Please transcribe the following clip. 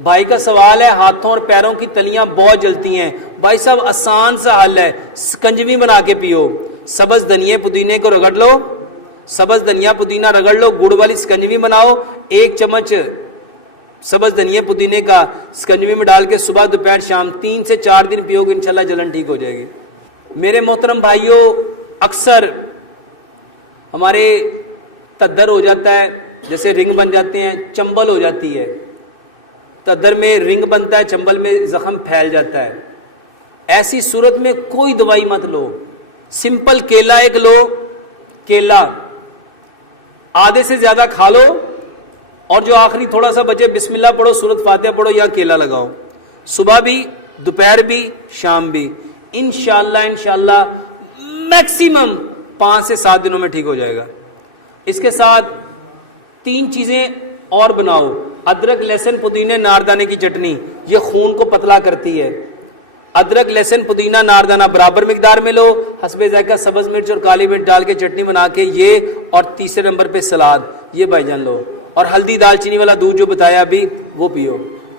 भाई का सवाल है, हाथों और पैरों की तलियां बहुत जलती हैं। भाई साहब आसान सा हल है, शिकंजवी बना के पियो। सब्ज धनिया पुदीने को रगड़ लो, सब्ज धनिया पुदीना रगड़ लो, गुड़ वाली शिकंजवी बनाओ। 1 चम्मच सब्ज धनिया पुदीने का शिकंजवी में डाल के सुबह दोपहर शाम 3 से 4 दिन पियोगे, इंशाल्लाह जलन ठीक हो जाएगी। मेरे मोहतरम भाइयों, अक्सर हमारे तद्दर हो जाता है, जैसे रिंग बन जाते हैं, चंबल हो जाती है। तद्दर में रिंग बनता है, चंबल में जख्म फैल जाता है। ऐसी सूरत में कोई दवाई मत लो, सिंपल केला एक लो, केला आधे से ज्यादा खा लो और जो आखिरी थोड़ा सा बचे बिस्मिल्लाह पढ़ो, सूरत फातिहा पढ़ो या केला लगाओ, सुबह भी दोपहर भी शाम भी। इंशाल्लाह मैक्सिमम 5 से 7 दिनों में ठीक हो जाएगा। इसके साथ 3 चीजें और बनाओ। अदरक लहसुन पुदीने नारदाने की चटनी, ये खून को पतला करती है। अदरक लहसुन पुदीना नारदाना बराबर मिकदार में लो, हस्बे जायका सब्ज मिर्च और काली मिर्च डाल के चटनी बना के ये, और तीसरे नंबर पे सलाद, ये भाईजान लो। और हल्दी दालचीनी वाला दूध जो बताया अभी वो पियो।